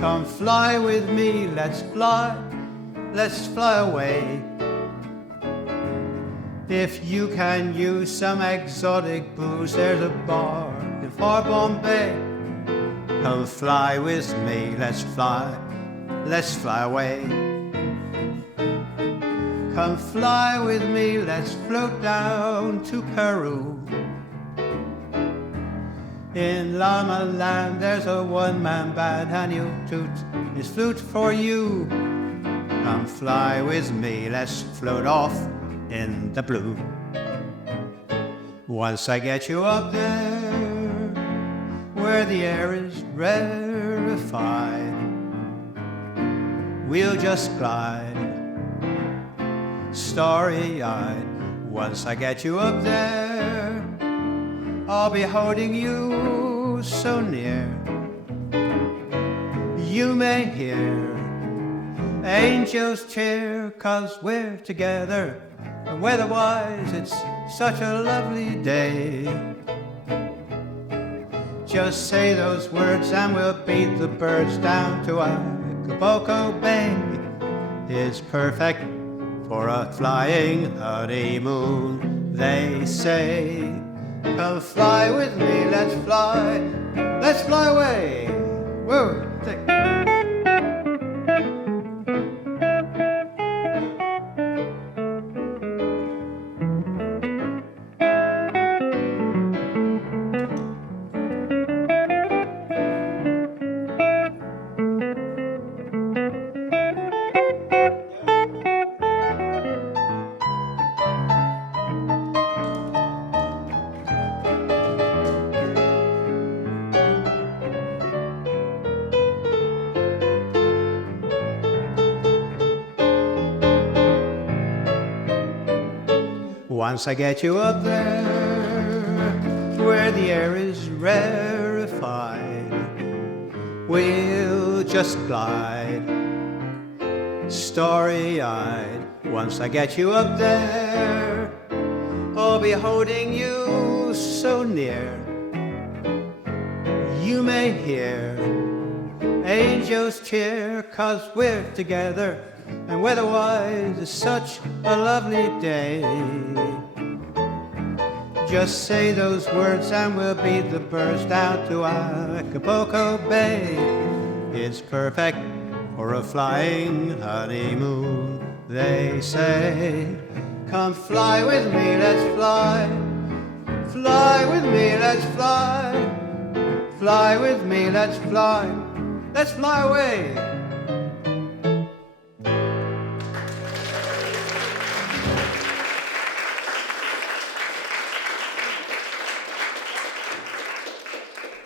Come fly with me, let's fly away. If you can use some exotic booze, there's a bar in far Bombay. Come fly with me, let's fly away. Come fly with me, let's float down to Peru. In Llama Land there's a one-man band and he'll toot his flute for you. Come fly with me, let's float off in the blue. Once I get you up there, where the air is rarefied, we'll just glide, starry-eyed. Once I get you up there, I'll be holding you so near. You may hear angels cheer, 'cause we're together, and weather-wise it's such a lovely day. Just say those words and we'll beat the birds down to Acapulco Bay. It's perfect for a flying honeymoon, they say. Come fly with me, let's fly away. Whoa, take. Once I get you up there, where the air is rarefied, we'll just glide, starry-eyed. Once I get you up there, I'll be holding you so near. You may hear angels cheer, 'cause we're together, and weather-wise it's such a lovely day. Just say those words and we'll beat the birds down to Acapulco Bay. It's perfect for a flying honeymoon, they say. Come fly with me, let's fly with me, let's fly with me, let's fly away.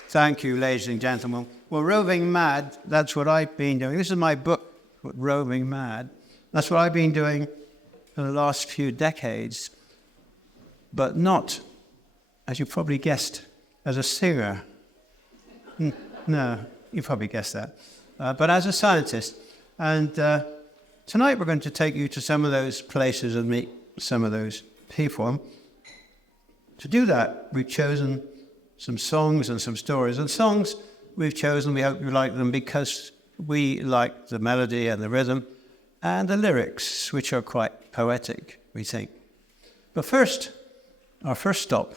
Thank you, ladies and gentlemen. Well, Roving Mad, that's what I've been doing. This is my book, Roving Mad. That's what I've been doing for the last few decades, but not, as you probably guessed, as a singer. No, you probably guessed that. But as a scientist. And tonight we're going to take you to some of those places and meet some of those people. To do that, we've chosen some songs and some stories. And songs we've chosen, we hope you like them, because we like the melody and the rhythm and the lyrics, which are quite poetic, we think. But first, our first stop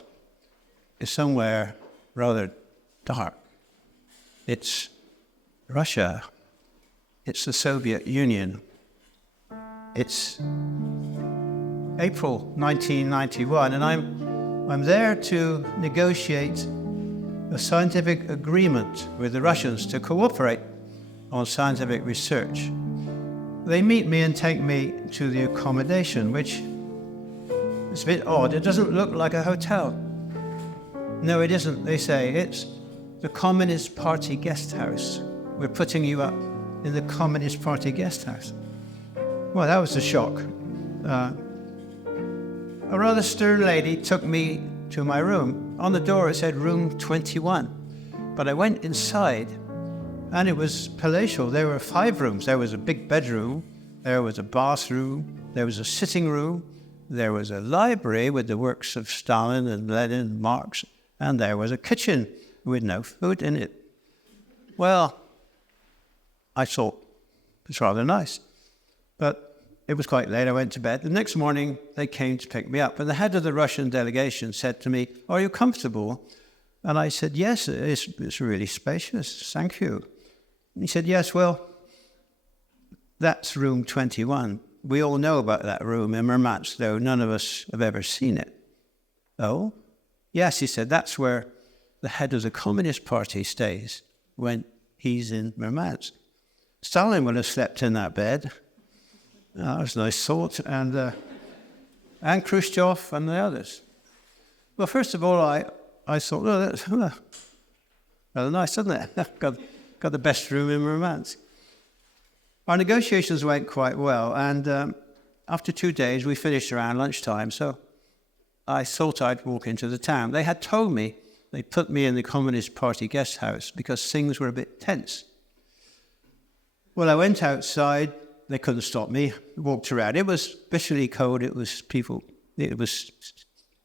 is somewhere rather dark. It's Russia. It's the Soviet Union. It's April 1991, and I'm there to negotiate a scientific agreement with the Russians to cooperate on scientific research. They meet me and take me to the accommodation, which is a bit odd. It doesn't look like a hotel. No, it isn't, they say. It's the Communist Party guest house. We're putting you up in the Communist Party guest house. Well, that was a shock. A rather stern lady took me to my room. On the door it said room 21. But I went inside and it was palatial. There were 5 rooms. There was a big bedroom, there was a bathroom, there was a sitting room, there was a library with the works of Stalin and Lenin and Marx, and there was a kitchen with no food in it. Well, I thought it was rather nice. But it was quite late. I went to bed. The next morning, they came to pick me up. And the head of the Russian delegation said to me, "Are you comfortable?" And I said, "Yes, it's really spacious. Thank you." And he said, "Yes, well, that's room 21. We all know about that room in Murmansk, though none of us have ever seen it." "Oh?" "Yes," he said, "that's where the head of the Communist Party stays when he's in Murmansk." Stalin would have slept in that bed. That was a nice thought. And Khrushchev and the others. Well, first of all, I thought, oh, that's rather nice, isn't it? got the best room in Murmansk. Our negotiations went quite well, and after 2 days, we finished around lunchtime, so I thought I'd walk into the town. They had told me they'd put me in the Communist Party guest house because things were a bit tense. Well, I went outside. They couldn't stop me. Walked around. It was bitterly cold. It was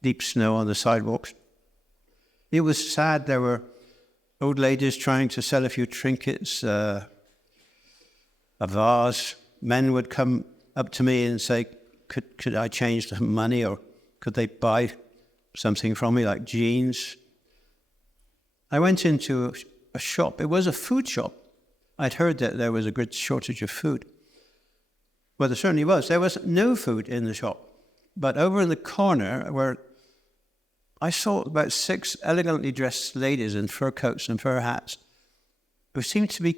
deep snow on the sidewalks. It was sad. There were old ladies trying to sell a few trinkets, a vase. Men would come up to me and say, could I change the money, or could they buy something from me, like jeans? I went into a shop. It was a food shop. I'd heard that there was a great shortage of food. Well, there certainly was. There was no food in the shop. But over in the corner, where I saw about 6 elegantly dressed ladies in fur coats and fur hats who seemed to be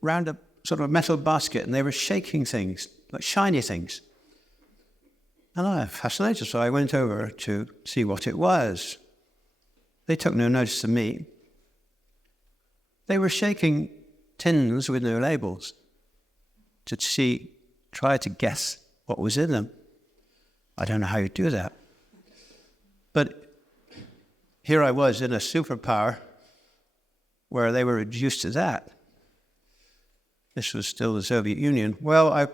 round a sort of metal basket, and they were shaking things, like shiny things. And I was fascinated, so I went over to see what it was. They took no notice of me. They were shaking tins with no labels to try to guess what was in them. I don't know how you do that. But here I was in a superpower where they were reduced to that. This was still the Soviet Union. Well, I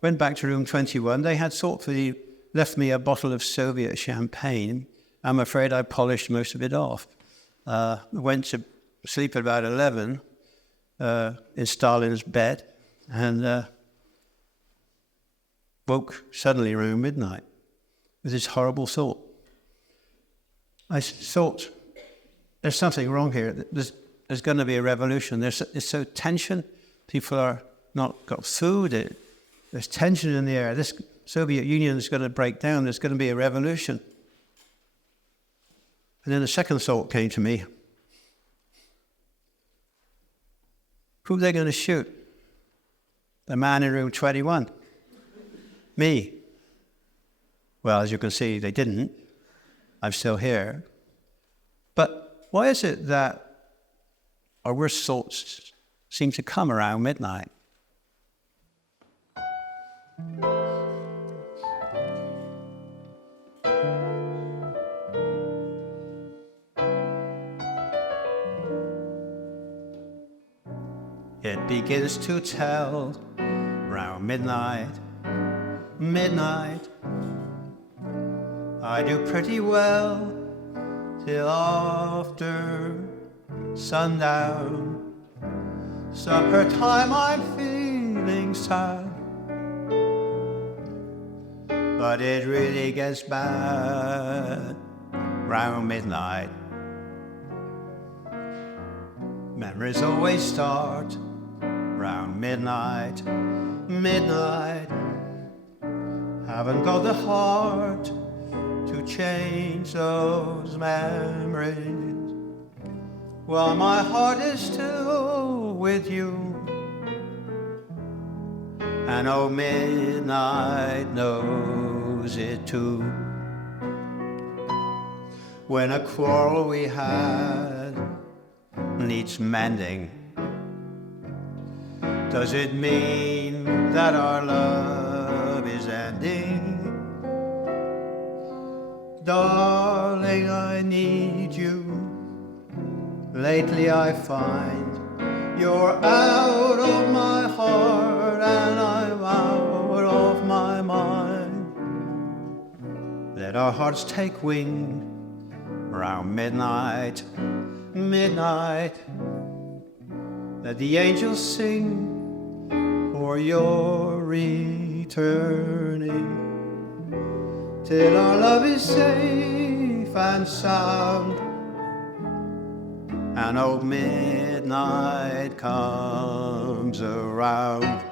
went back to room 21. They had thoughtfully left me a bottle of Soviet champagne. I'm afraid I polished most of it off. I went to sleep at about 11 in Stalin's bed, and woke suddenly around midnight with this horrible thought. I thought, there's something wrong here. There's going to be a revolution. There's so tension. People are not got food. There's tension in the air. This Soviet Union is going to break down. There's going to be a revolution. And then the second thought came to me. Who are they going to shoot? The man in room 21. Me. Well, as you can see, they didn't. I'm still here. But why is it that our worst thoughts seem to come around midnight? It begins to tell round midnight. I do pretty well till after sundown. Supper time I'm feeling sad, but it really gets bad round midnight. Memories always start round midnight. Haven't got the heart to change those memories. Well, my heart is still with you, and oh, midnight knows it too. When a quarrel we had needs mending, does it mean that our love is ending? Darling, I need you. Lately I find you're out of my heart and I'm out of my mind. Let our hearts take wing round midnight, midnight. Let the angels sing for your returning, till our love is safe and sound, and old midnight comes around.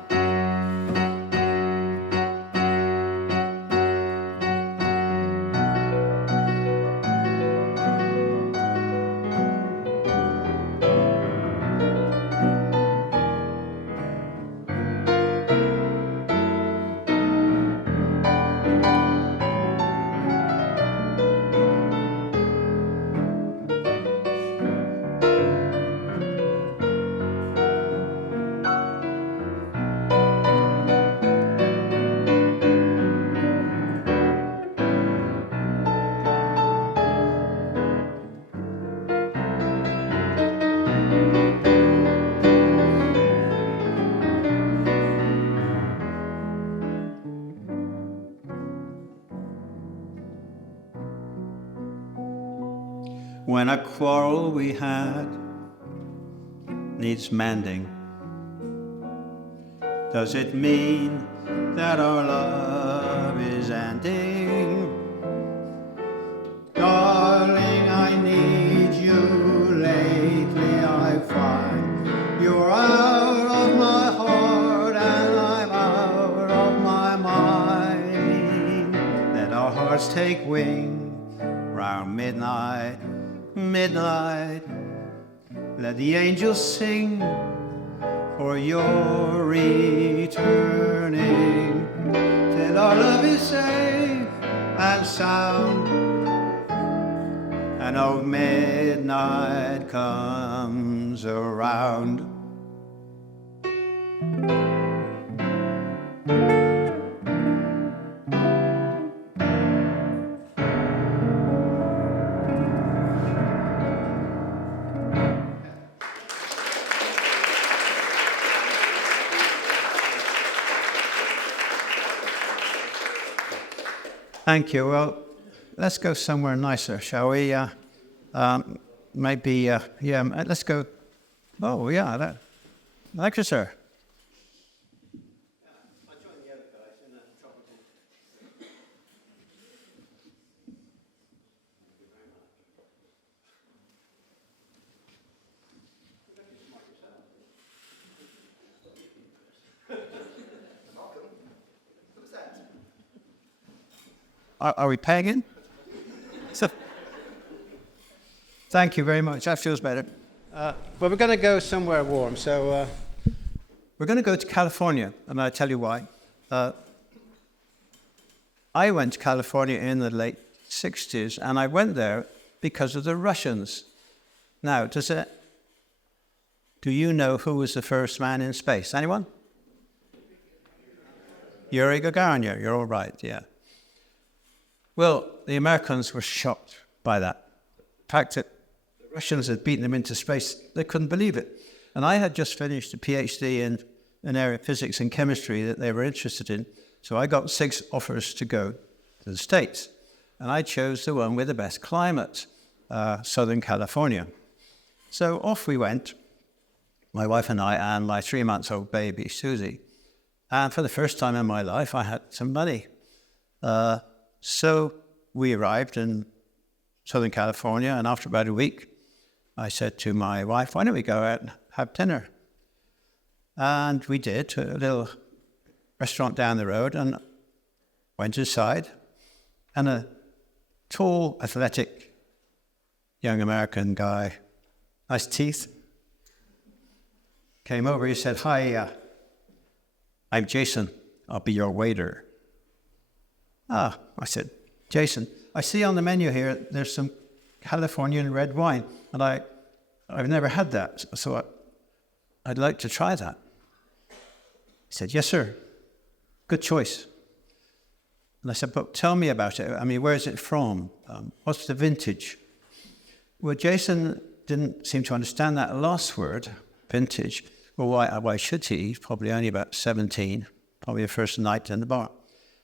When a quarrel we had needs mending, does it mean that our love is ending? Darling, I need you lately, I find you're out of my heart and I'm out of my mind. Let our hearts take wing round midnight, midnight. Let the angels sing for your returning, till our love is safe and sound, and old midnight comes around. Thank you. Well, let's go somewhere nicer, shall we? Maybe, let's go. Oh, yeah, that. Thank you, sir. Are we paying? So, thank you very much. That feels better. Well, we're going to go somewhere warm. So we're going to go to California, and I'll tell you why. I went to California in the late 60s, and I went there because of the Russians. Now, do you know who was the first man in space? Anyone? Yuri Gagarin. You're all right, yeah. Well, the Americans were shocked by that. The fact that the Russians had beaten them into space, they couldn't believe it. And I had just finished a PhD in an area of physics and chemistry that they were interested in. So I got 6 offers to go to the States. And I chose the one with the best climate, Southern California. So off we went, my wife and I, and my 3-month-old baby, Susie. And for the first time in my life, I had some money. So we arrived in Southern California, and after about a week, I said to my wife, why don't we go out and have dinner? And we did, to a little restaurant down the road, and went inside, and a tall, athletic, young American guy, nice teeth, came over. He said, hi, I'm Jason. I'll be your waiter. I said, Jason, I see on the menu here there's some Californian red wine, and I've never had that, so I'd like to try that. He said, yes, sir. Good choice. And I said, but tell me about it. I mean, where is it from? What's the vintage? Well, Jason didn't seem to understand that last word, vintage. Well, why should he? He's probably only about 17, probably the first night in the bar.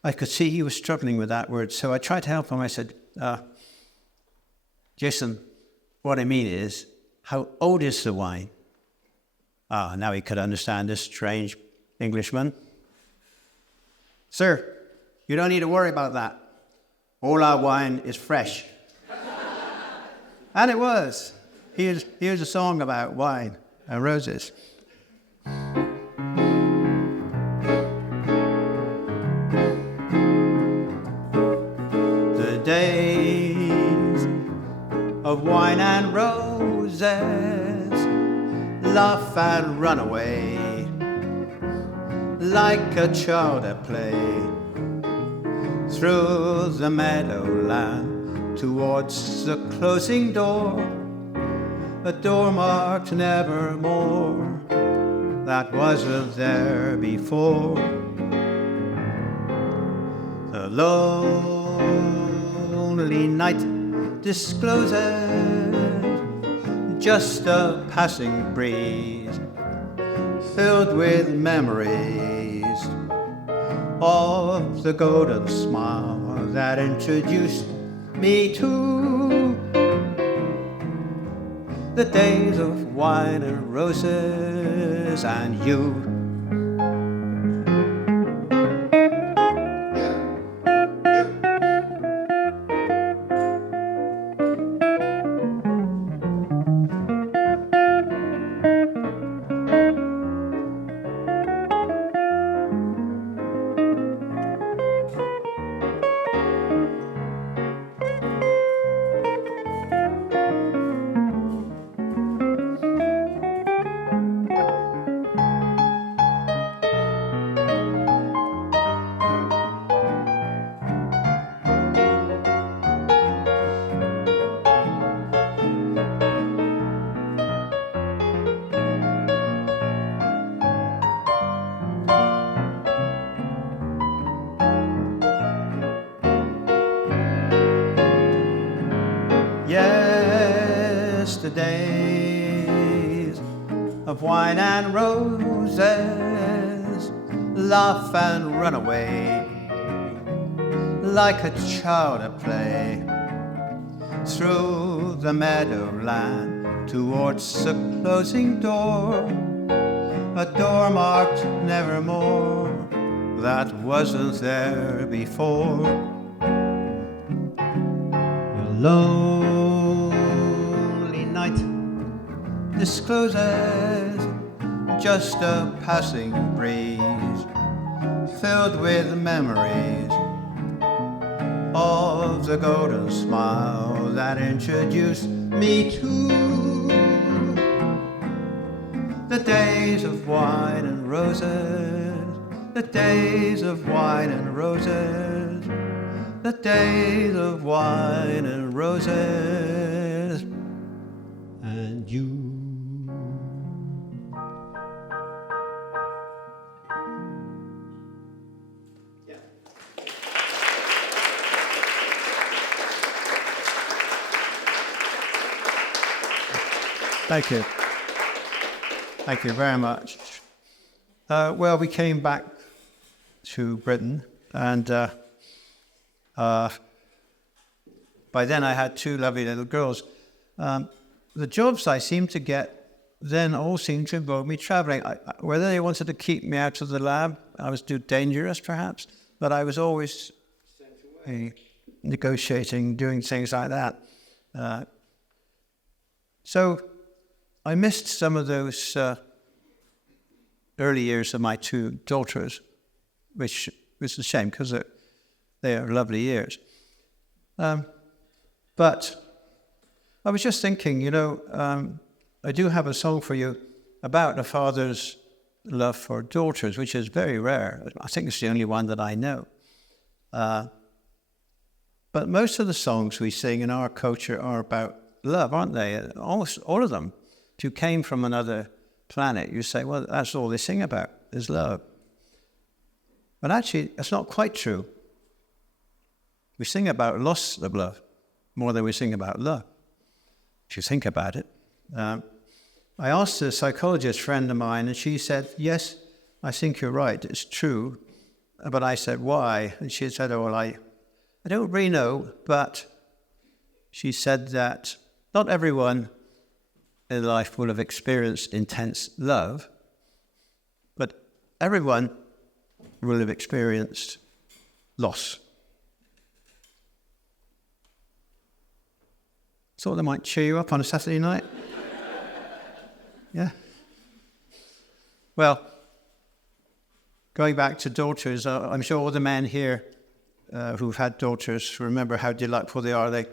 I could see he was struggling with that word. So I tried to help him. I said, Jason, what I mean is, how old is the wine? Now he could understand this strange Englishman. Sir, you don't need to worry about that. All our wine is fresh. And it was. Here's a song about wine and roses. The days of wine and roses, laugh and run away, like a child at play, through the meadowland towards the closing door, a door marked nevermore that wasn't there before. The lonely night discloses just a passing breeze, filled with memories of the golden smile that introduced me to the days of wine and roses and you. Days of wine and roses, laugh and run away, like a child at play, through the meadowland towards the closing door, a door marked nevermore that wasn't there before. Alone discloses just a passing breeze, filled with memories of the golden smile that introduced me to the days of wine and roses, the days of wine and roses, the days of wine and roses and you. Thank you. Thank you very much. Well, we came back to Britain, and by then I had two lovely little girls. The jobs I seemed to get then all seemed to involve me traveling. Whether they wanted to keep me out of the lab, I was too dangerous perhaps, but I was always sent away, negotiating, doing things like that. So I missed some of those early years of my two daughters, which was a shame because they are lovely years. But I was just thinking, I do have a song for you about a father's love for daughters, which is very rare. I think it's the only one that I know. But most of the songs we sing in our culture are about love, aren't they? Almost all of them. If you came from another planet, you say, well, that's all they sing about, is love. But actually, that's not quite true. We sing about loss of love more than we sing about love, if you think about it. I asked a psychologist friend of mine, and she said, yes, I think you're right. It's true But I said, why? And she said, oh, well, I don't really know, but she said that not everyone in life will have experienced intense love, but everyone will have experienced loss. Thought that might cheer you up on a Saturday night. Yeah. Well, going back to daughters, I'm sure all the men here who've had daughters remember how delightful they are. They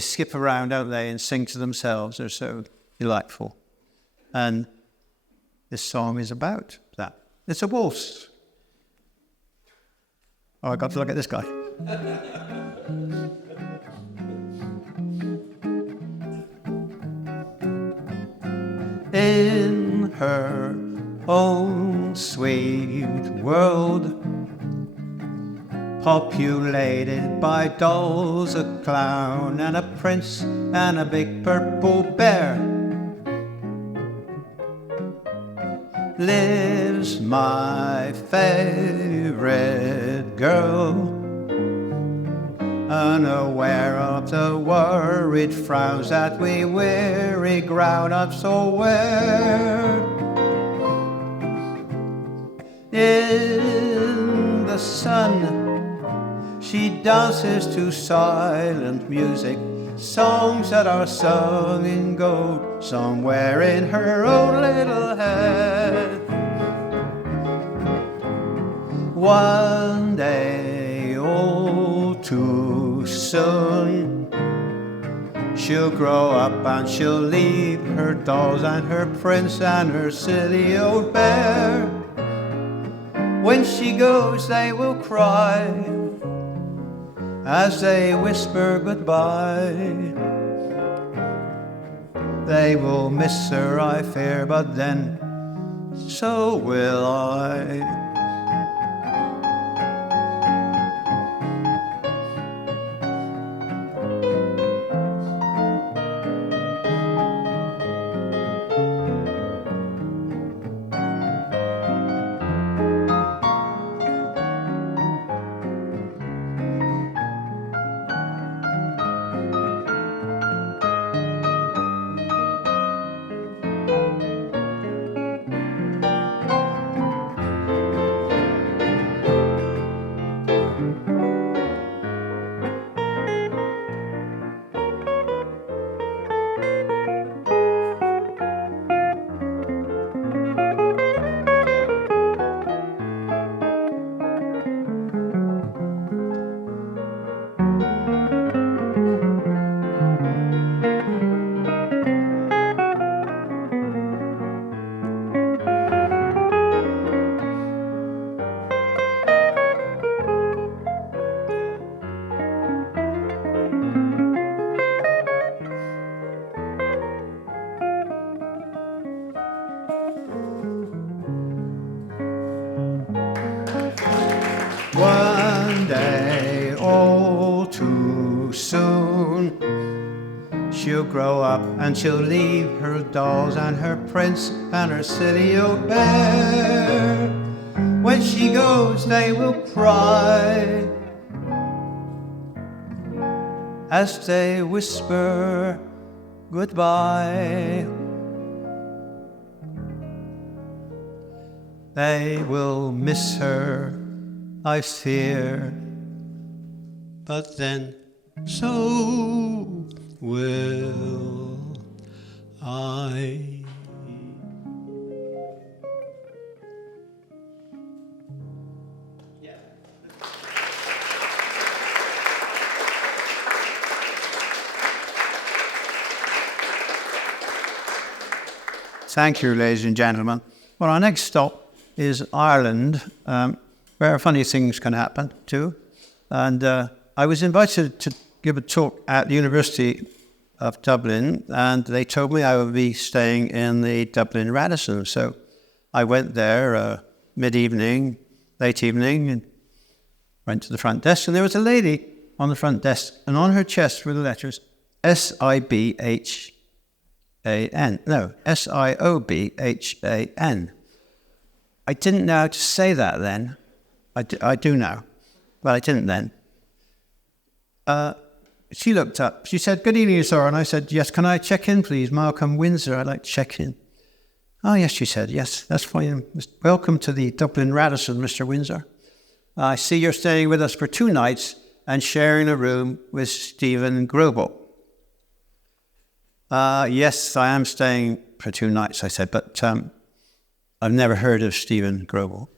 skip around, don't they, and sing to themselves. They're so delightful. And this song is about that. It's a waltz. Oh, I got to look at this guy. In her own sweet world, populated by dolls, a clown and a prince and a big purple bear, lives my favorite girl, unaware of the worried frowns that we weary grown-ups all wear. In the sun, she dances to silent music, songs that are sung in gold, somewhere in her own little head. One day, all too soon, she'll grow up and she'll leave her dolls and her prince and her silly old bear. When she goes, they will cry as they whisper goodbye. They will miss her, I fear, but then so will I. One day, all too soon, she'll grow up and she'll leave her dolls and her prince and her silly old bear. When she goes, they will cry as they whisper goodbye. They will miss her, I fear, but then so will I. Thank you, ladies and gentlemen. Well, our next stop is Ireland, where funny things can happen too. And I was invited to give a talk at the University of Dublin, and they told me I would be staying in the Dublin Radisson. So I went there mid-evening, late evening, and went to the front desk. And there was a lady on the front desk, and on her chest were the letters S-I-B-H-A-N. No, S-I-O-B-H-A-N. I didn't know how to say that then. I do now. Well, I didn't then. She looked up. She said, "Good evening, sir." And I said, "Yes, can I check in, please? Malcolm Windsor, I'd like to check in." "Oh, yes," she said. "Yes, that's fine. Welcome to the Dublin Radisson, Mr. Windsor. I see you're staying with us for 2 nights and sharing a room with Stephen Grobel." "Yes, I am staying for 2 nights," I said, "but I've never heard of Stephen Grobel,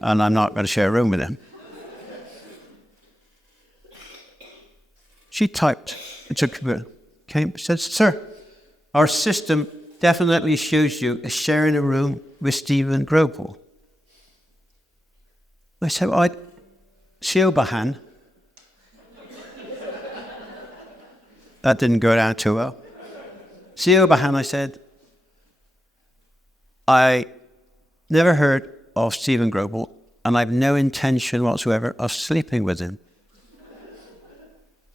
and I'm not going to share a room with him." She typed, said, "Sir, our system definitely shows you as sharing a room with Stephen Grobel." I said, "Well, Siobhan." That didn't go down too well. "Siobhan," I said, "I never heard of Stephen Grobel, and I've no intention whatsoever of sleeping with him."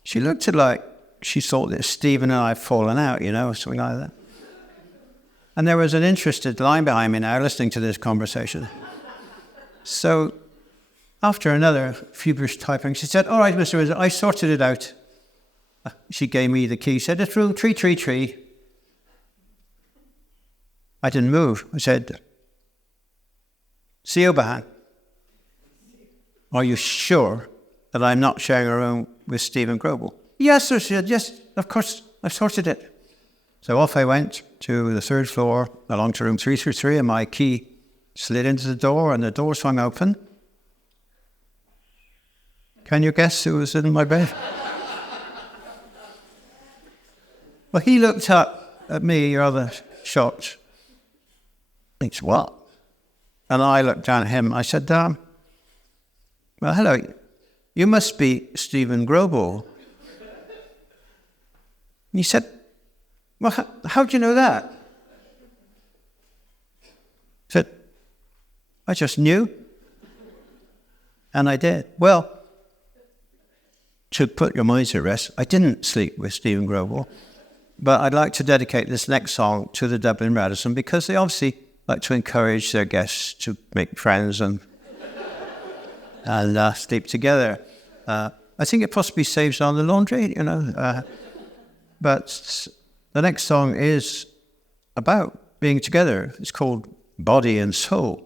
She looked at like she thought that Stephen and I had fallen out, or something like that. And there was an interested line behind me now listening to this conversation. So after another feverish typing, she said, "All right, Mr. Windsor, I sorted it out." She gave me the key, said, "It's room 333. I didn't move. I said, "Siobhan, are you sure that I'm not sharing a room with Stephen Grobel?" "Yes, sir," she said. "Yes, of course, I've sorted it." So off I went to the 3rd floor, along to room 333, and my key slid into the door, and the door swung open. Can you guess who was in my bed? Well, he looked up at me, rather shocked. "It's what?" And I looked down at him. I said, "Well, hello. You must be Stephen Grobel." And he said, "Well, how do you know that?" I said, "I just knew." And I did. Well, to put your minds at rest, I didn't sleep with Stephen Grobel, but I'd like to dedicate this next song to the Dublin Radisson because they obviously like to encourage their guests to make friends and sleep together. I think it possibly saves on the laundry, but the next song is about being together. It's called Body and Soul.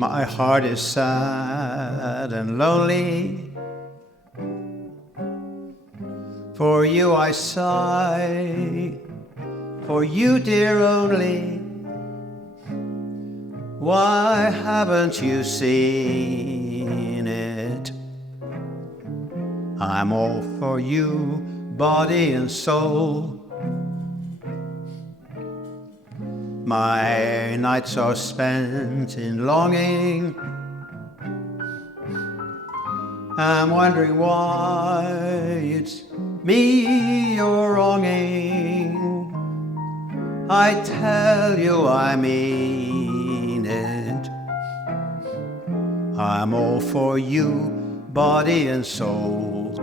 My heart is sad and lonely. For you I sigh, for you dear only. Why haven't you seen it? I'm all for you, body and soul. My nights are spent in longing. I'm wondering why it's me you're wronging. I tell you I mean it. I'm all for you, body and soul.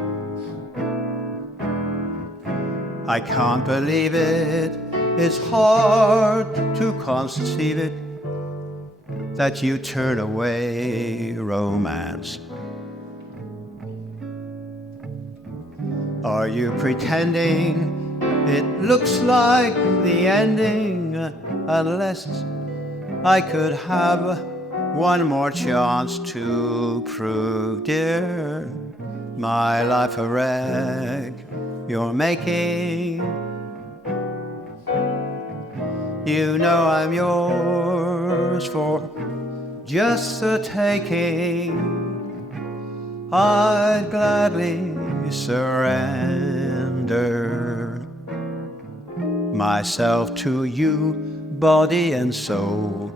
I can't believe it. It's hard to conceive it that you turn away romance. Are you pretending it looks like the ending? Unless I could have one more chance to prove, dear, my life a wreck you're making. You know I'm yours for just the taking. I'd gladly surrender myself to you, body and soul.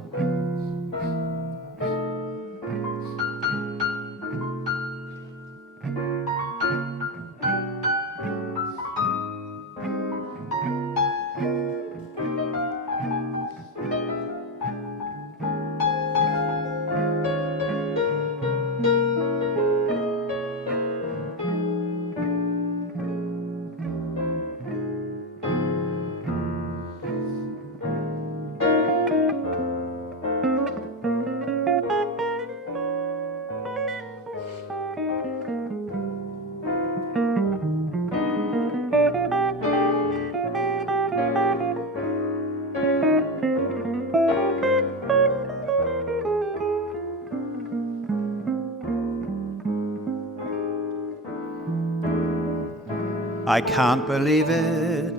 I can't believe it.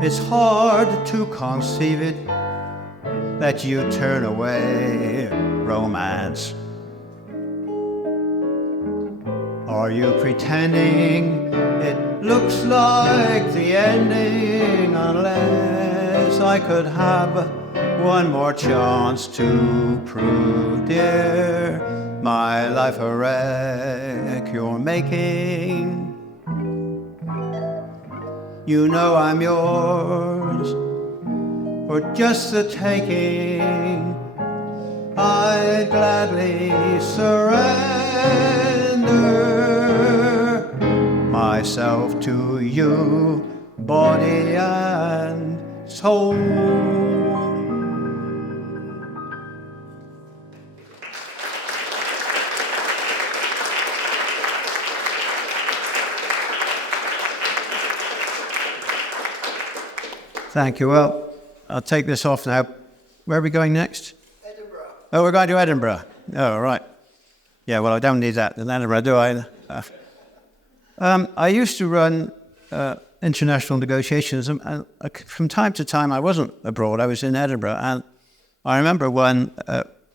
It's hard to conceive it that you turn away romance. Are you pretending it looks like the ending unless I could have one more chance to prove, dear, my life a wreck you're making? You know I'm yours for just the taking. I'd gladly surrender myself to you, body and soul. Thank you. Well, I'll take this off now. Where are we going next? Edinburgh. Oh, we're going to Edinburgh. Oh, right. Yeah, well, I don't need that in Edinburgh, do I? I used to run international negotiations, and from time to time I wasn't abroad. I was in Edinburgh, and I remember one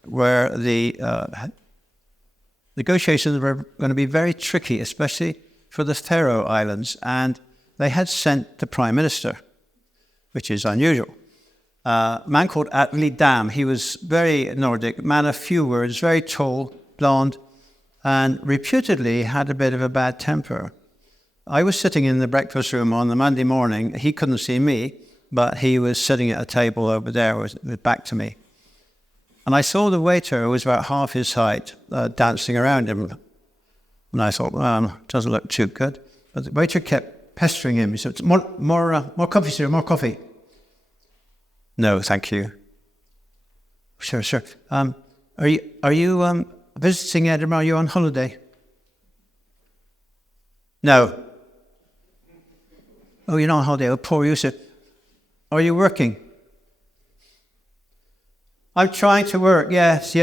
where the negotiations were going to be very tricky, especially for the Faroe Islands, and they had sent the Prime Minister, which is unusual. A man called Atli Dam. He was very Nordic, man of few words, very tall, blonde, and reputedly had a bit of a bad temper. I was sitting in the breakfast room on the Monday morning. He couldn't see me, but he was sitting at a table over there with back to me. And I saw the waiter, who was about half his height, dancing around him. And I thought, well, doesn't look too good. But the waiter kept pestering him. He said, more coffee, sir, more coffee. No, thank you. Sure. Are you visiting Edinburgh? Are you on holiday? No. Oh, you're not on holiday. Oh, poor you, sir. Are you working? I'm trying to work. Yes.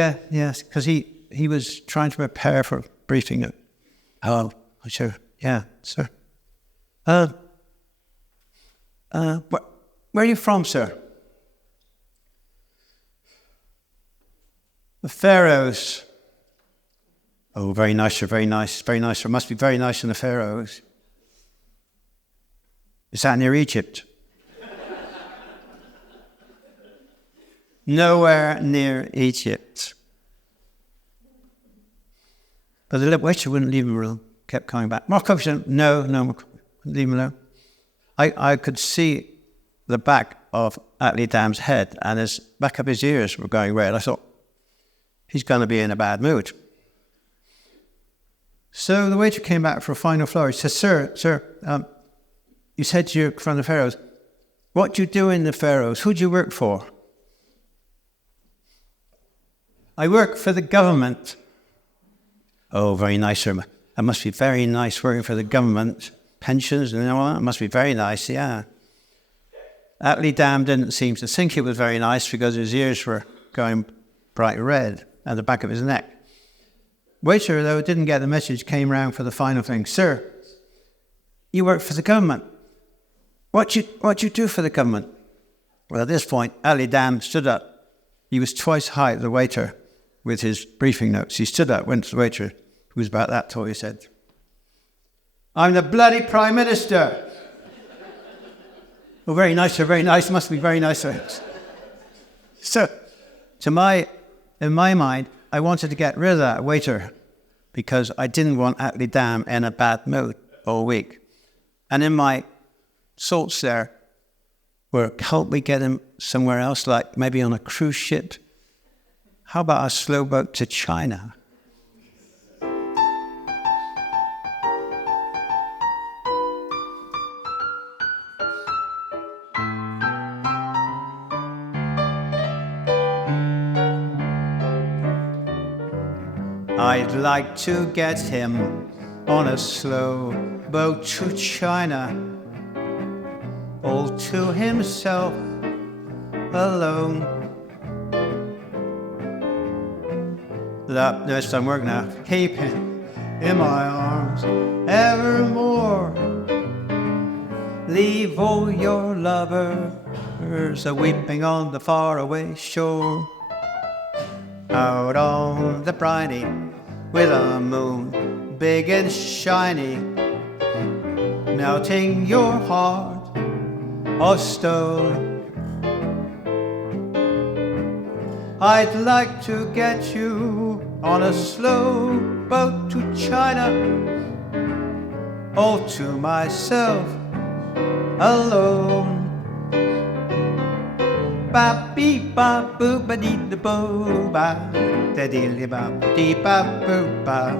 Because he was trying to prepare for a briefing. Oh, sure. Yeah, sir. Where are you from, sir? The Faroes. Oh, very nice, sir, very nice, very nice. It must be very nice in the Faroes. Is that near Egypt? Nowhere near Egypt. But the waiter wouldn't leave him alone, kept coming back. More coffee, no, leave him alone. I could see the back of Atli Dam's head, and his back of his ears were going red. I thought, he's going to be in a bad mood. So the waiter came back for a final flourish. He said, Sir, you said you're from the Faroes. What do you do in the Faroes? Who do you work for? I work for the government. Oh, very nice, sir. It must be very nice working for the government. Pensions, you know, it must be very nice, yeah. Atli Dam didn't seem to think it was very nice because his ears were going bright red at the back of his neck. Waiter, though, didn't get the message, came round for the final thing. Sir, you work for the government. What you do for the government? Well, at this point, Atli Dam stood up. He was twice high, the waiter, with his briefing notes. He stood up, went to the waiter, who was about that tall. He said, I'm the bloody Prime Minister. Oh, very nice, sir, very nice. Must be very nice, sir. So, in my mind, I wanted to get rid of that waiter because I didn't want Atli Dam in a bad mood all week. And in my thoughts there were, can't we get him somewhere else, like maybe on a cruise ship? How about a slow boat to China? I'd like to get him on a slow boat to China, all to himself alone. No, it's done work now. Keep him in my arms evermore. leave all your lovers a-weeping on the faraway shore. Out on the briny, with a moon big and shiny, melting your heart of stone. I'd like to get you on a slow boat to China, all to myself alone. Ba beep ba boo ba dee da boo ba da dee ba dee ba boo ba.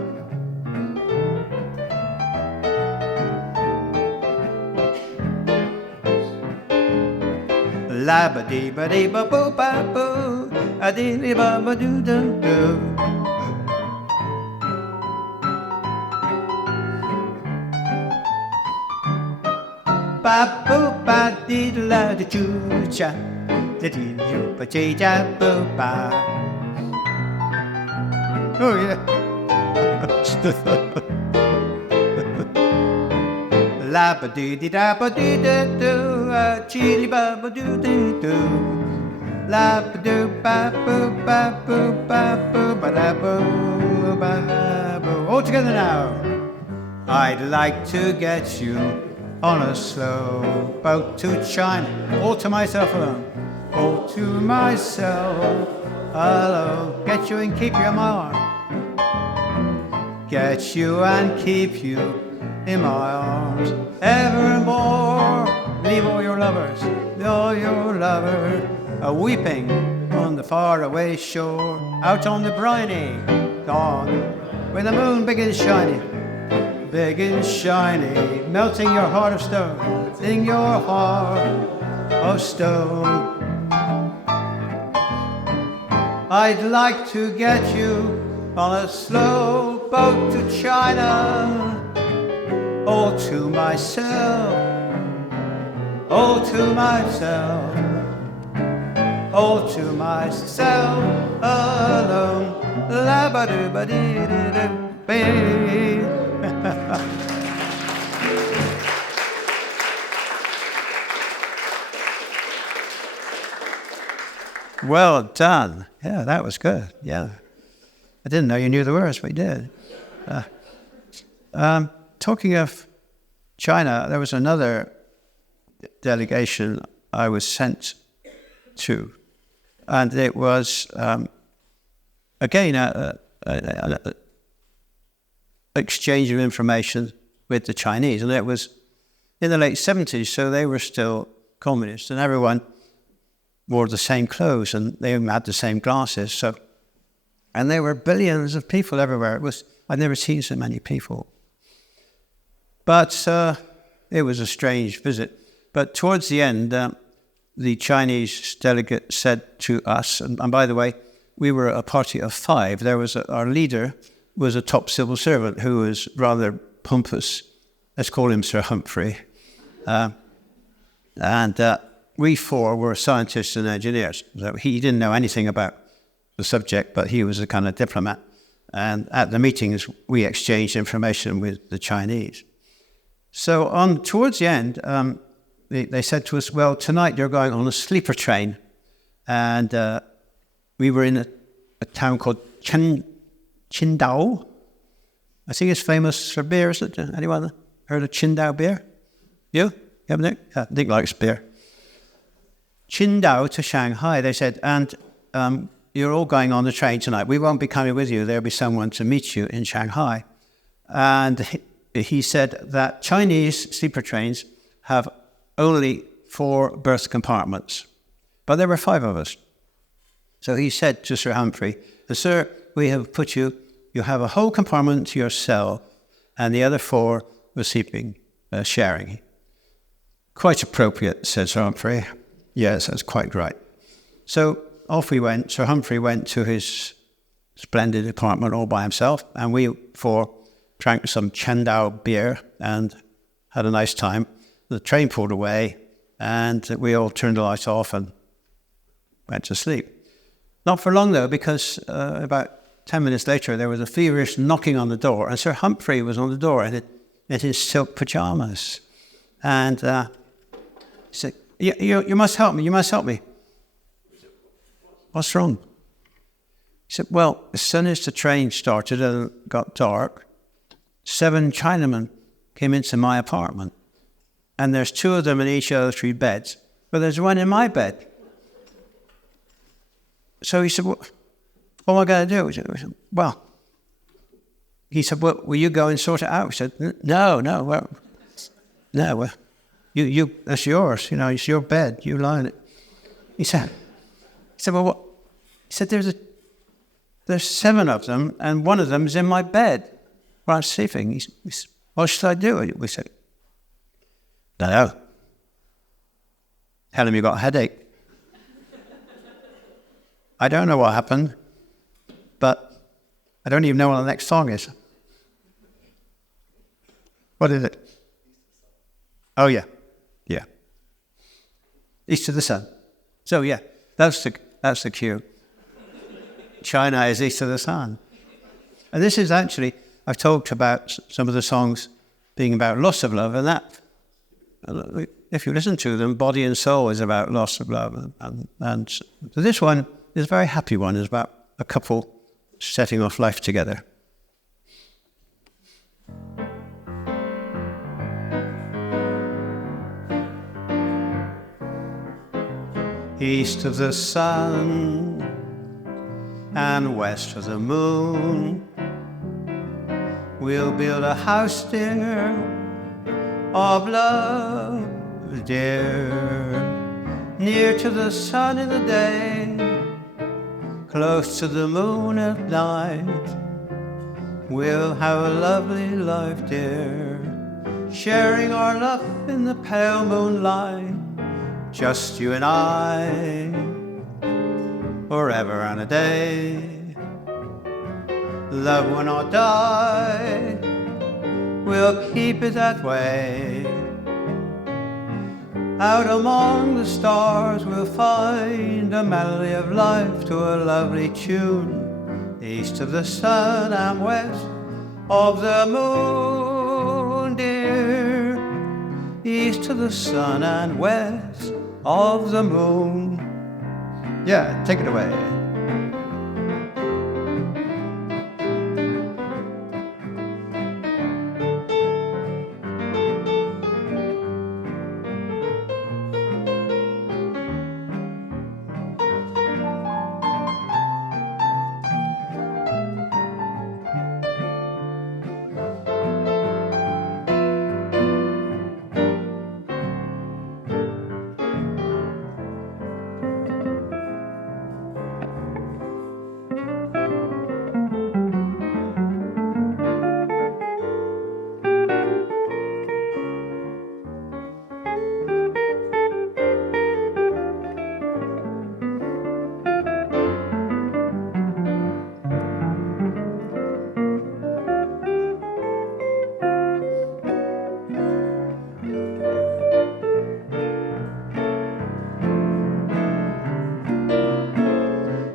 La ba dee ba boo ba boo a dee ba ba doo doo doo. Ba boo ba dee la da choo cha. Oh yeah. La ba dee dee da ba dee da do, chili ba ba doo doo doo. La ba doo ba boo ba boo ba boo ba da boo ba boo. All together now. I'd like to get you on a slow boat to China, all to myself alone. All to myself alone. Get you and keep you in my arms. Get you and keep you in my arms evermore. Leave all your lovers a-weeping on the faraway shore. Out on the briny dawn, with the moon big and shiny, melting your heart of stone, in your heart of stone. I'd like to get you on a slow boat to China, all to myself, all to myself, all to myself alone. La ba doo ba dee doo doo babe. Well done. Yeah, that was good. Yeah. I didn't know you knew the words, but you did. Talking of China, there was another delegation I was sent to, and it was, again, an exchange of information with the Chinese, and it was in the late 70s, so they were still communists, and everyone wore the same clothes, and they had the same glasses. And there were billions of people everywhere. I'd never seen so many people. But it was a strange visit. But towards the end, the Chinese delegate said to us, and by the way, we were a party of 5. There was our leader was a top civil servant who was rather pompous. Let's call him Sir Humphrey. We 4 were scientists and engineers. So he didn't know anything about the subject, but he was a kind of diplomat. And at the meetings, we exchanged information with the Chinese. So towards the end, they said to us, well, tonight you're going on a sleeper train. And we were in a town called Qingdao. I think it's famous for beer, isn't it? Anyone heard of Qingdao beer? You haven't it? Yeah, Nick likes beer. Qingdao to Shanghai, they said, and you're all going on the train tonight. We won't be coming with you. There'll be someone to meet you in Shanghai. And he said that Chinese sleeper trains have only 4 berth compartments. But there were 5 of us. So he said to Sir Humphrey, sir, we have put you have a whole compartment to yourself, and the other 4 were sleeping, sharing. Quite appropriate, said Sir Humphrey. Yes, that's quite right. So off we went. Sir Humphrey went to his splendid apartment all by himself, and we 4 drank some Qingdao beer and had a nice time. The train pulled away, and we all turned the lights off and went to sleep. Not for long, though, because about 10 minutes later, there was a feverish knocking on the door, and Sir Humphrey was on the door in his silk pajamas. And He said, you must help me, you must help me. What's wrong? He said, well, as soon as the train started and got dark, 7 Chinamen came into my apartment. And there's 2 of them in each of the 3 beds, but there's 1 in my bed. So he said, what am I going to do? He said, well, will you go and sort it out? I said, no, that's yours. It's your bed. You lie in it. He said, well, what? He said, there's 7 of them, and 1 of them is in my bed where I'm sleeping. He said, what should I do? We said, don't know. Tell him you got a headache. I don't know what happened, but I don't even know what the next song is. What is it? Oh, yeah. East of the Sun. So, yeah, that's the cue. China is east of the sun. And this is actually, I've talked about some of the songs being about loss of love, and that, if you listen to them, Body and Soul is about loss of love. And so this one is a very happy one. It's about a couple setting off life together. East of the sun and west of the moon, we'll build a house, dear, of love, dear, near to the sun in the day, close to the moon at night. We'll have a lovely life, dear, sharing our love in the pale moonlight, just you and I, forever and a day. Love will not die, we'll keep it that way. Out among the stars we'll find a melody of life to a lovely tune, east of the sun and west of the moon, dear, east of the sun and west of the moon. Yeah, take it away.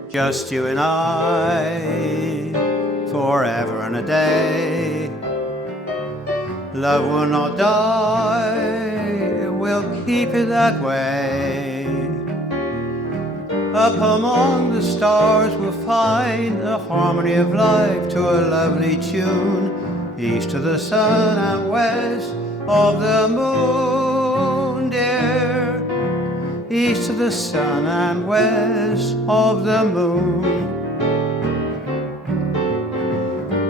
Just you and I, forever and a day. Love will not die, we'll keep it that way. Up among the stars we'll find the harmony of life to a lovely tune, east of the sun and west of the moon, dear, east of the sun and west of the moon.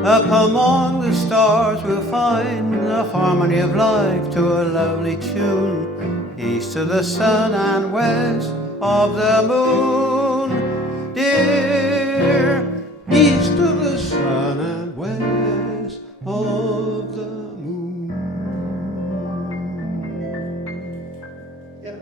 Up among the stars we'll find the harmony of life to a lovely tune, east of the sun and west of the moon, dear, east of the sun and west of the moon. Yeah.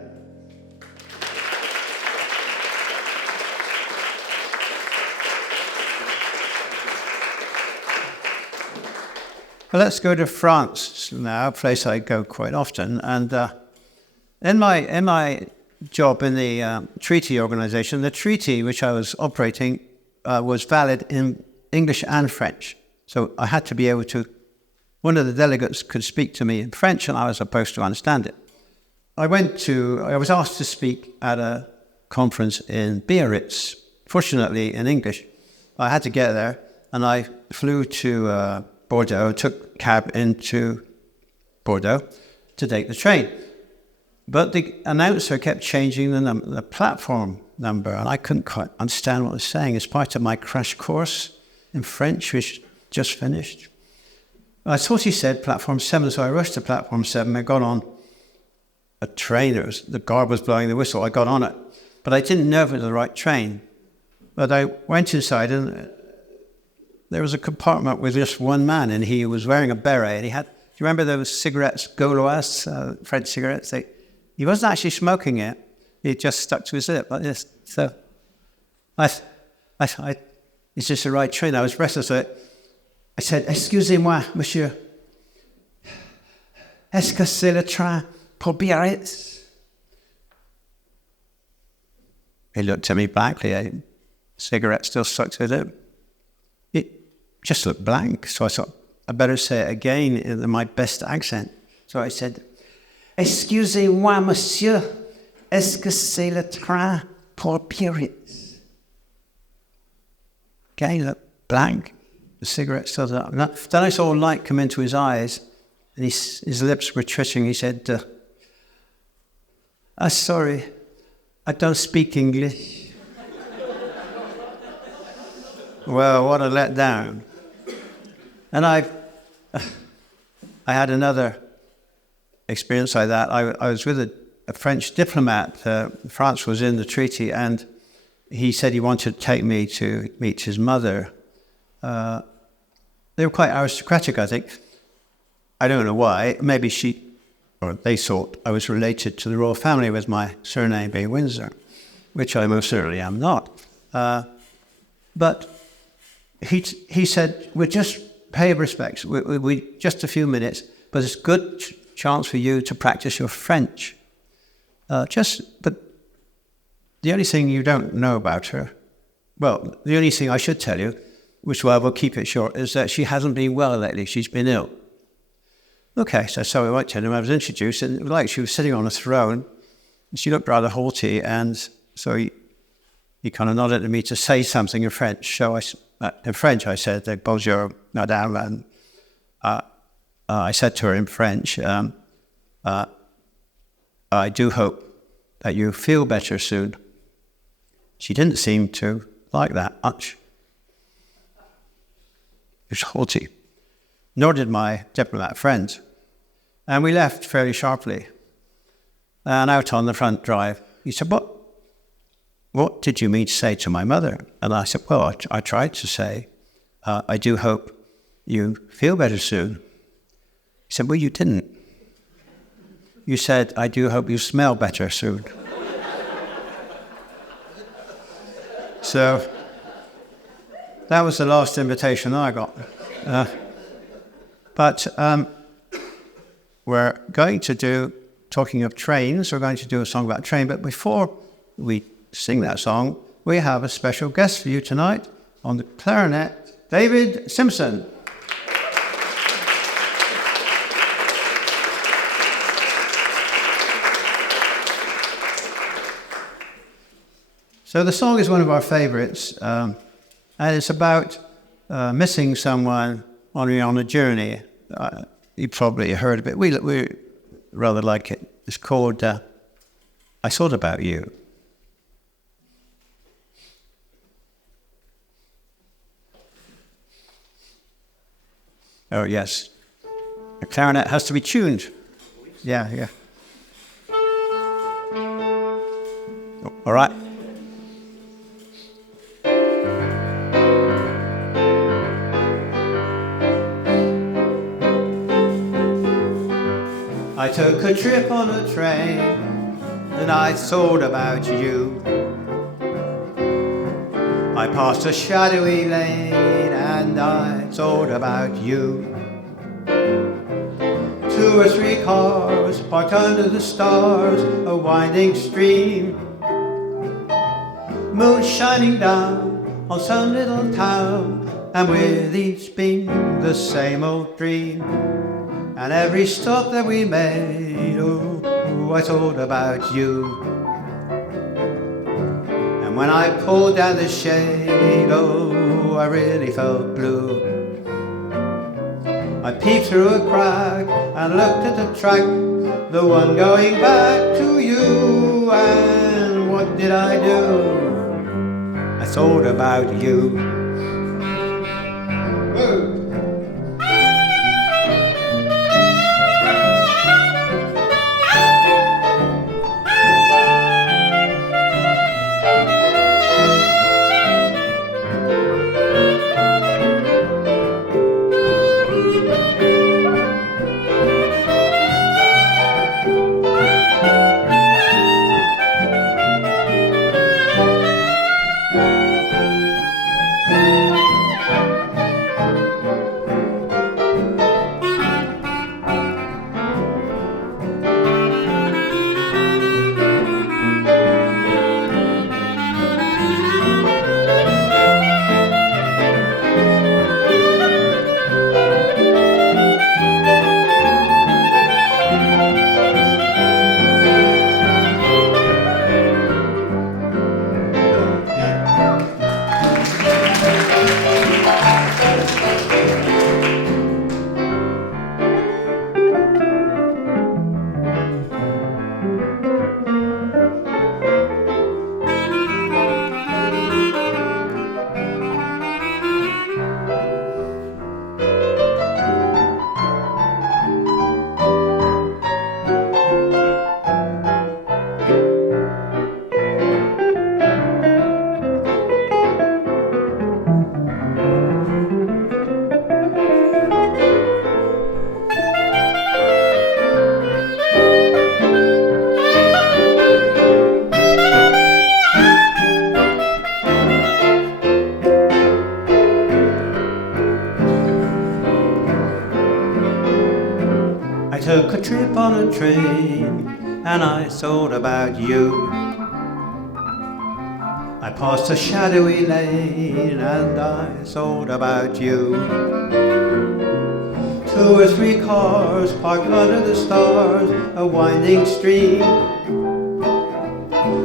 Well, let's go to France now, a place I go quite often. And in my job in the treaty organization, the treaty which I was operating was valid in English and French. So I had to be able to, one of the delegates could speak to me in French and I was supposed to understand it. I was asked to speak at a conference in Biarritz, fortunately in English. I had to get there, and I flew to Bordeaux, took a cab into Bordeaux to take the train. But the announcer kept changing the platform number, and I couldn't quite understand what it was saying. It's part of my crash course in French, which just finished. I thought he said platform 7, so I rushed to platform 7. I got on a train. The guard was blowing the whistle. I got on it, but I didn't know if it was the right train. But I went inside, and there was a compartment with just one man, and he was wearing a beret, and he had, do you remember those cigarettes, Gauloises, French cigarettes? He wasn't actually smoking it. It just stuck to his lip like this. So it's just the right train. I was restless. I said, "Excusez-moi, monsieur. Est-ce que c'est le train pour Biarritz?" He looked at me blankly. A cigarette still stuck to his lip. It just looked blank. So I thought, I better say it again in my best accent. So I said, "Excusez-moi, monsieur. Est-ce que c'est le train pour Biarritz?" Okay, look, blank. The cigarette still up. Then I saw a light come into his eyes, and his lips were twitching. He said, "Sorry, I don't speak English." Well, what a letdown. And I had another experience like that. I was with a French diplomat. France was in the treaty, and he said he wanted to take me to meet his mother. They were quite aristocratic, I think. I don't know why. Maybe they thought I was related to the royal family with my surname being Windsor, which I most certainly am not. But he said, "We'll just pay respects. We just a few minutes, but it's a good chance for you to practice your French. But the only thing you don't know about her, well, the only thing I should tell you, which I will keep it short, is that she hasn't been well lately. She's been ill." Okay, so I went to him. I was introduced, and it was like she was sitting on a throne. And she looked rather haughty, and so he kind of nodded at me to say something in French. So in French, I said, "Bonjour, madame," and I said to her in French, "I do hope that you feel better soon." She didn't seem to like that much. It was haughty. Nor did my diplomat friend. And we left fairly sharply. And out on the front drive, he said, What did you mean to say to my mother?" And I said, "Well, I tried to say, I do hope you feel better soon." He said, "Well, you didn't. You said, I do hope you smell better soon." So that was the last invitation I got. But we're going to talking of trains, we're going to do a song about train. But before we sing that song, we have a special guest for you tonight on the clarinet, David Simpson. So the song is one of our favorites, and it's about missing someone on a journey. You probably heard of it. We rather like it. It's called "I Thought About You." Oh, yes. The clarinet has to be tuned. Yeah. All right. I took a trip on a train, and I thought about you. I passed a shadowy lane, and I thought about you. 2 or 3 cars parked under the stars, a winding stream, moon shining down on some little town, and with each beam the same old dream. And every stop that we made, I thought about you. And when I pulled down the shade, oh, I really felt blue. I peeped through a crack and looked at the track, the one going back to you. And what did I do? I thought about you. Whoa. Took a trip on a train and I thought about you. I passed a shadowy lane and I thought about you. 2 or 3 cars parked under the stars, a winding stream,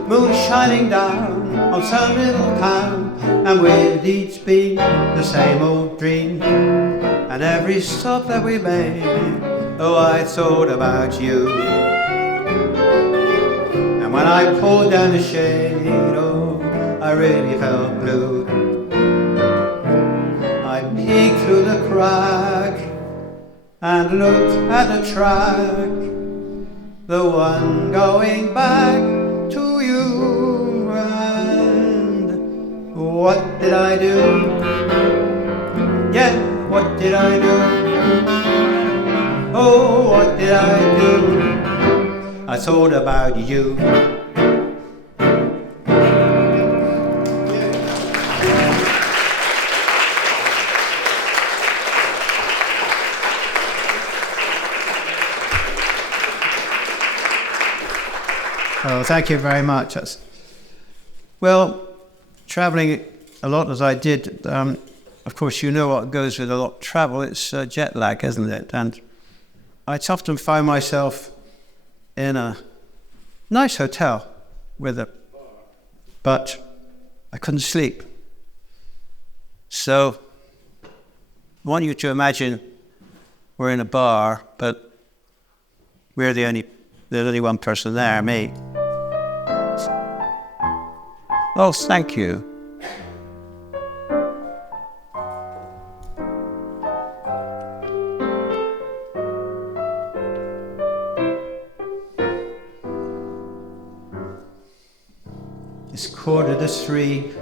moon shining down on some little town, and with each beam the same old dream. And every stop that we made, oh, I thought about you. And when I pulled down the shade, oh, I really felt blue. I peeked through the crack and looked at the track, the one going back to you. And what did I do? Yeah, what did I do? Oh, what did I do? I thought about you. Oh, thank you very much. Well, traveling a lot as I did, of course, you know what goes with a lot of travel. It's jet lag, isn't it? And I often find myself in a nice hotel but I couldn't sleep. So I want you to imagine we're in a bar, but there's only one person there, me. Oh, thank you. It's 2:45.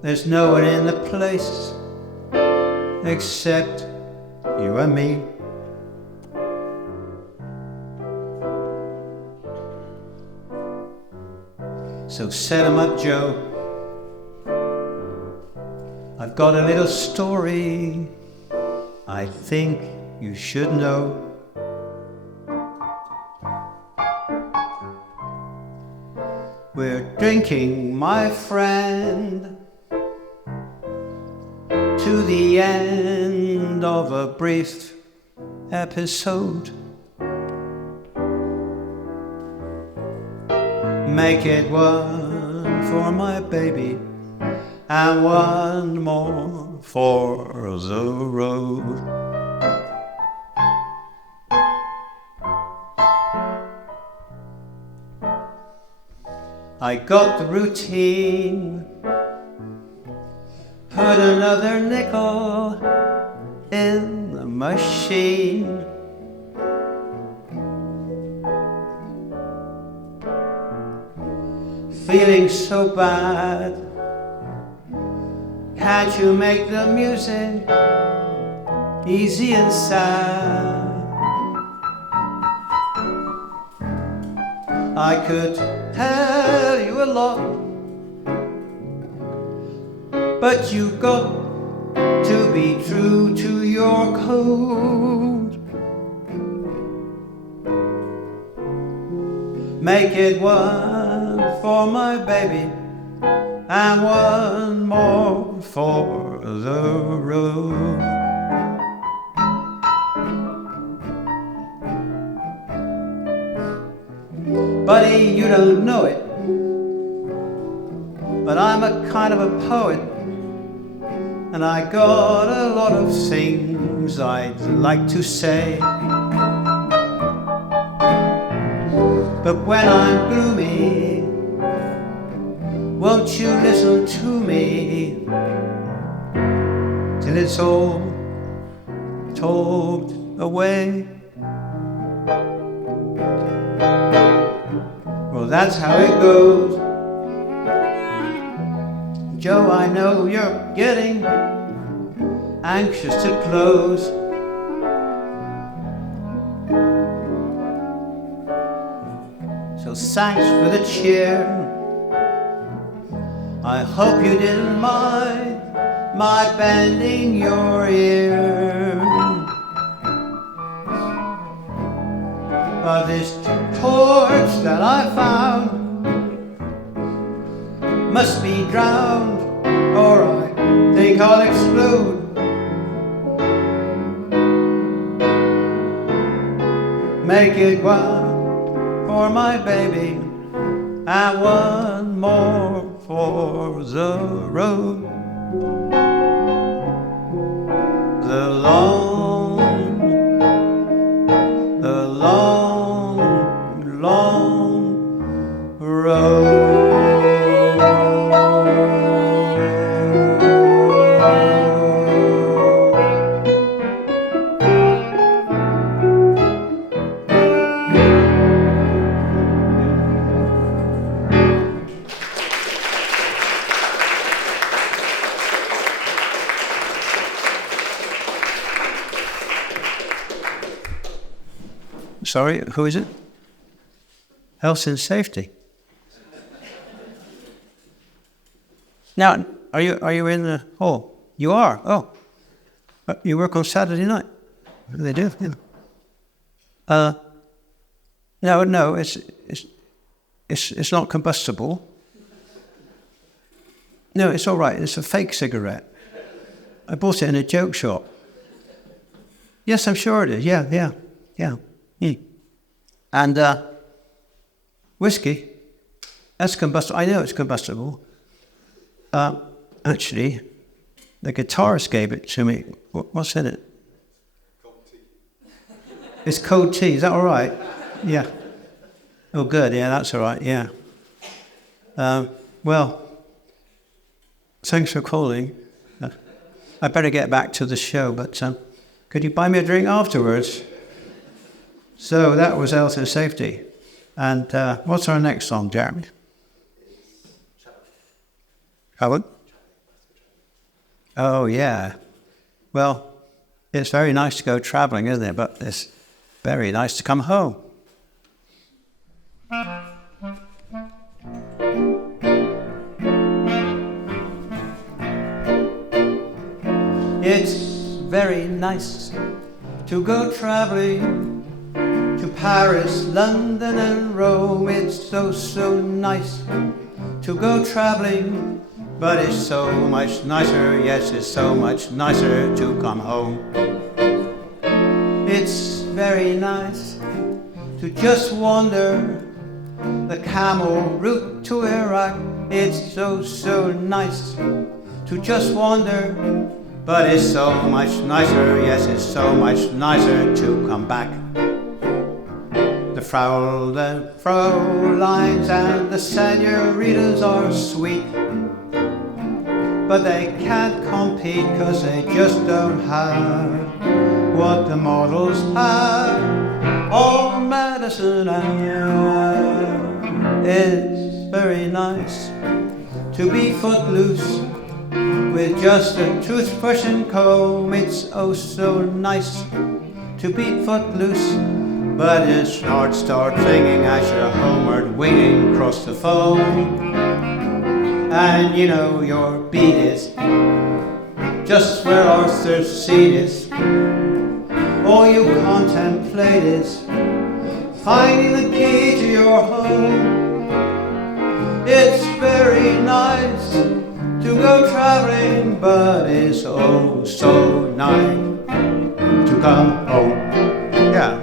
There's no one in the place except you and me. So set 'em up, Joe. I've got a little story I think you should know. We're drinking, my friend, to the end of a brief episode. Make it one for my baby and one more for the road. I got the routine, put another nickel in the machine. Feeling so bad, can't you make the music easy and sad? I could tell you a lot, but you got to be true to your code. Make it one for my baby and one more for the road. Buddy, you don't know it, but I'm a kind of a poet, and I got a lot of things I'd like to say. But when I'm gloomy, won't you listen to me till it's all talked away? Well, that's how it goes. Joe, I know you're getting anxious to close. So thanks for the cheer. I hope you didn't mind my bending your ear. But this torch that I found must be drowned, or I think I'll explode. Make it one for my baby and one more for the road. The long, long road. Sorry, who is it? Health and safety. Now, are you in the hall? You are. Oh, you work on Saturday night. What do they do? Yeah. No, it's not combustible. No, it's all right. It's a fake cigarette. I bought it in a joke shop. Yes, I'm sure it is. Yeah. And whiskey, that's combustible. I know it's combustible. Actually, the guitarist gave it to me. What's in it? Cold tea. It's cold tea. Is that all right? Yeah. Oh, good. Yeah, that's all right. Yeah. Well, thanks for calling. I better get back to the show, but could you buy me a drink afterwards? So that was Health and Safety. And what's our next song, Jeremy? Howard? Oh, yeah. Well, it's very nice to go traveling, isn't it? But it's very nice to come home. It's very nice to go traveling to Paris, London and Rome. It's so nice to go traveling, but it's so much nicer, yes, it's so much nicer to come home. It's very nice to just wander the camel route to Iraq. It's so, so nice to just wander, but it's so much nicer, yes, it's so much nicer to come back. The Frauleins and the senoritas are sweet, but they can't compete 'cause they just don't have what the models have. All medicine and it's very nice to be footloose with just a toothbrush and comb. It's oh so nice to be footloose, but his heart starts singing as you're homeward winging across the foam. And you know your beat is just where Arthur's seat is. All you contemplate is finding the key to your home. It's very nice to go traveling, but it's oh so nice to come home. Yeah.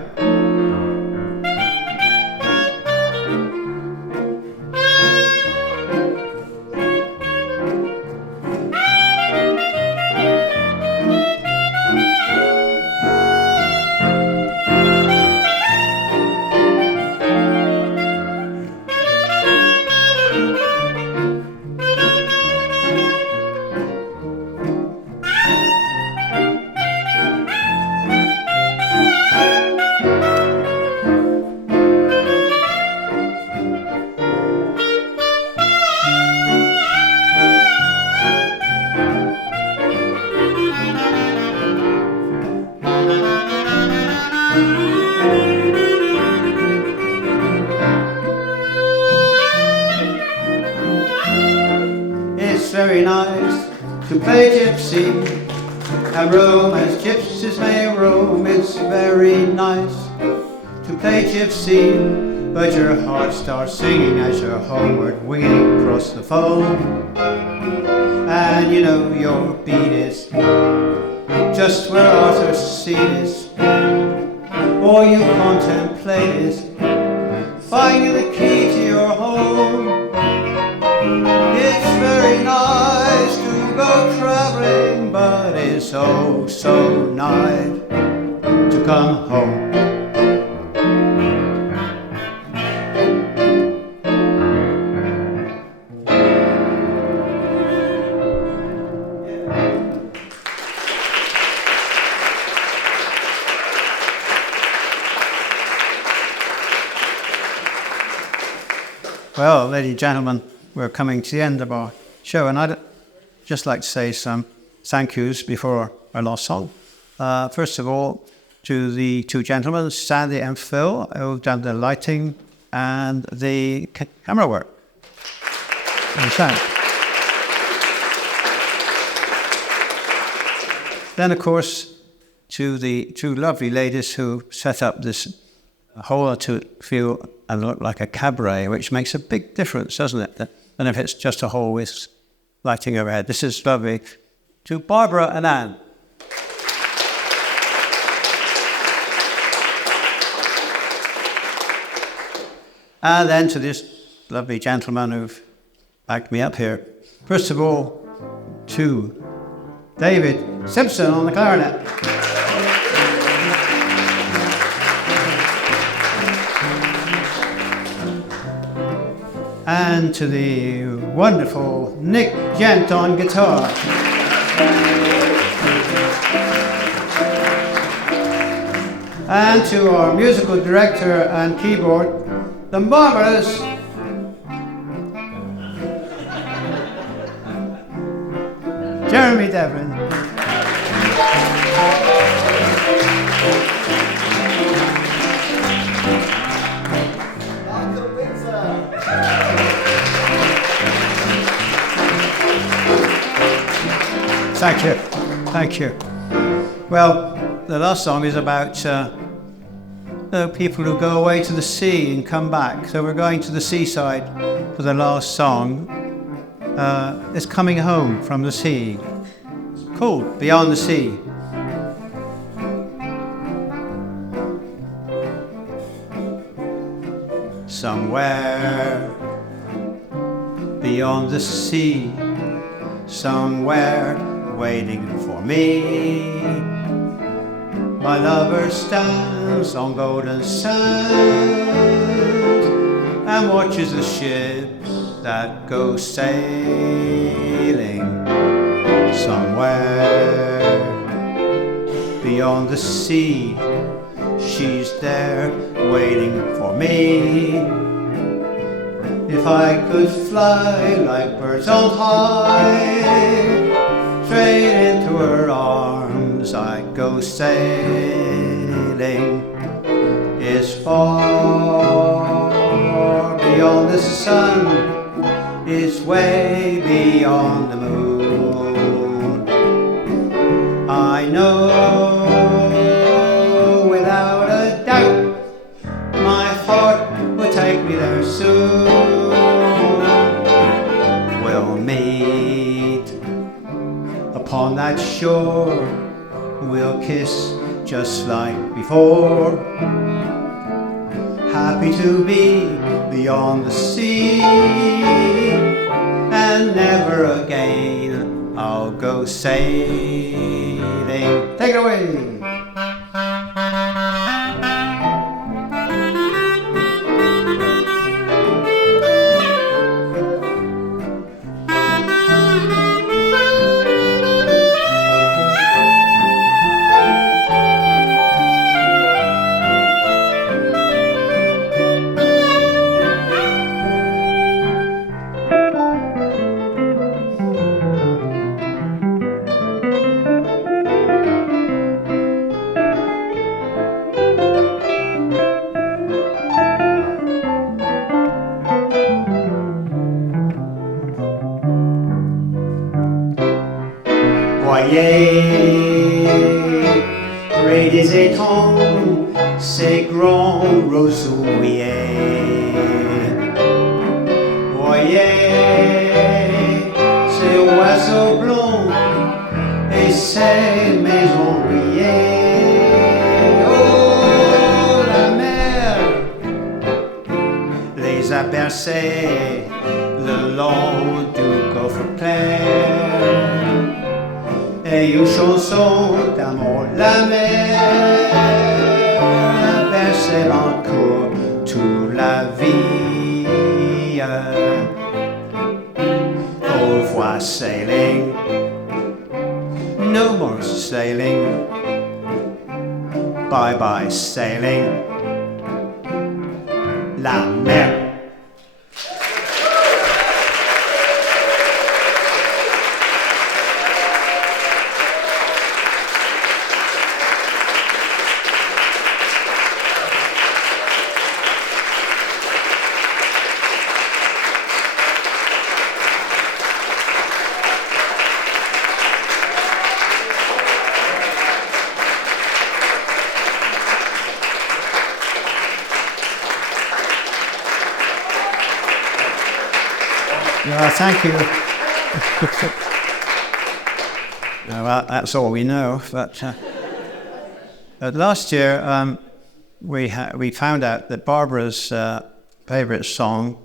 Very nice to play gypsy and roam as gypsies may roam. It's very nice to play gypsy, but your heart starts singing as you're homeward winging across the foam. And you know your beat is just where Arthur's seat is. All you contemplate is finding the key to your home. It's very nice to go traveling, but it's so, so nice to come home. Well, ladies and gentlemen, we're coming to the end of our show, and I'd just like to say some thank yous before our last song. First of all, to the two gentlemen, Sandy and Phil, who've done the lighting and the camera work. Then, of course, to the two lovely ladies who set up this whole to feel and look like a cabaret, which makes a big difference, doesn't it? And if it's just a hall with lighting overhead. This is lovely. To Barbara and Anne. And then to this lovely gentleman who've backed me up here. First of all, to David Simpson on the clarinet. And to the wonderful Nick Gent on guitar. And to our musical director and keyboard, the marvelous Jeremy Devlin. Thank you. Thank you. Well, the last song is about people who go away to the sea and come back. So we're going to the seaside for the last song. It's Coming Home from the Sea. It's called Beyond the Sea. somewhere beyond the sea, somewhere waiting for me. My lover stands on golden sands and watches the ships that go sailing somewhere beyond the sea. She's there waiting for me. If I could fly like birds on high, straight into her arms I'd go sailing. It's far beyond the sun, it's way beyond the moon. I know without a doubt my heart will take me there soon. We'll meet upon that shore, we'll kiss just like before. Happy to be beyond the sea, and never again I'll go sailing. Take it away! Voyez, des étangs, ces grands roseliers. Voyez, ces oiseaux blancs et ces maisons rouillées. Oh, la mer les a bercés le long du golfe clair. Et une chanson d'amour, la mer a bercé encore toute la vie. Au revoir sailing, no more sailing. Bye bye sailing, la mer. Thank you. Well, that's all we know. But last year, we found out that Barbara's favourite song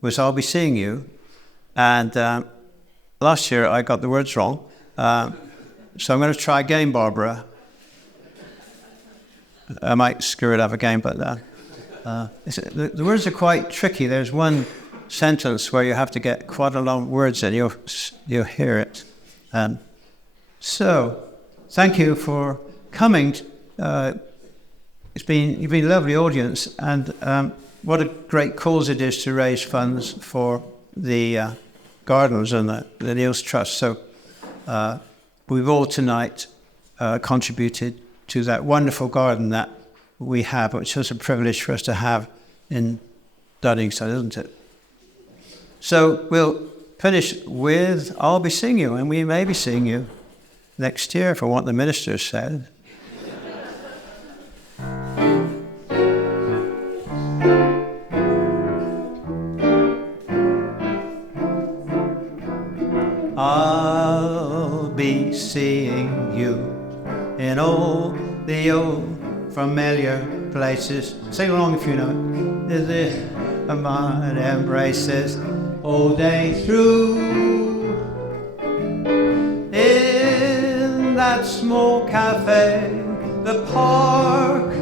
was "I'll Be Seeing You," and last year I got the words wrong. So I'm going to try again, Barbara. I might screw it up again, but the words are quite tricky. There's one sentence where you have to get quite a long words in, you'll hear it. So, thank you for coming. You've been a lovely audience, and what a great cause it is to raise funds for the gardens and the Neill's Trust. So, we've all tonight contributed to that wonderful garden that we have, which is a privilege for us to have in Duddingston, isn't it? So we'll finish with "I'll Be Seeing You," and we may be seeing you next year for what the minister said. I'll be seeing you in all the old familiar places. Sing along if you know it. and mine embraces all day through. In that small cafe, the park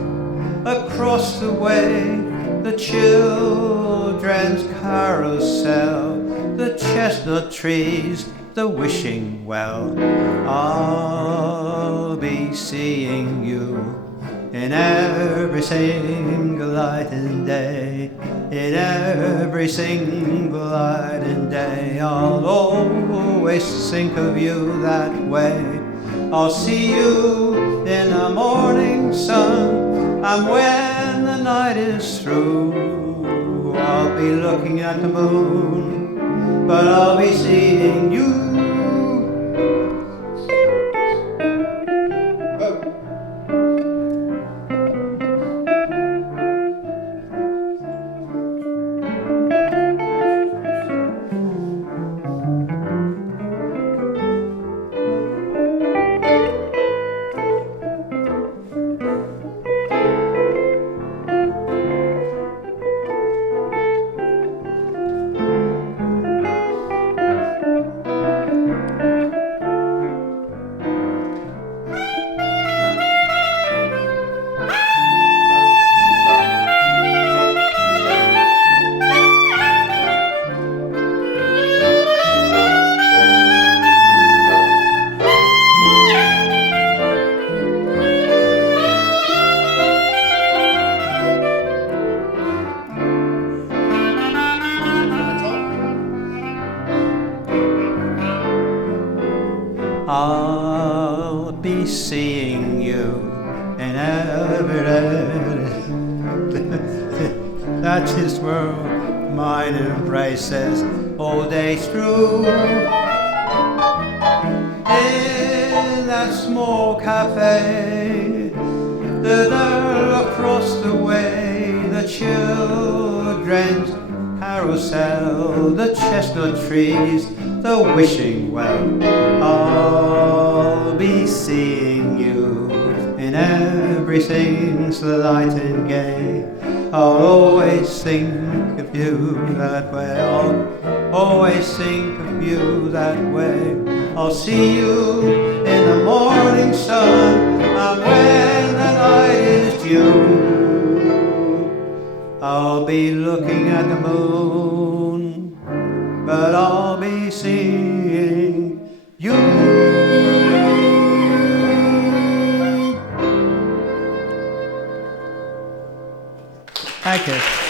across the way, the children's carousel, the chestnut trees, the wishing well. I'll be seeing you in every single light and day, in every single light and day. I'll always think of you that way. I'll see you in the morning sun, and when the night is through, I'll be looking at the moon, but I'll be seeing you. I'll be seeing you in every that is world mine embraces all day through. In that small cafe, the girl across the way, the children's carousel, the chestnut trees, the wishing well. I'll be seeing you in everything so light and gay. I'll always think of you that way. I'll always think of you that way. I'll see you in the morning sun, and when the night is due, I'll be looking at the moon, but I'll be seeing you. Thank you.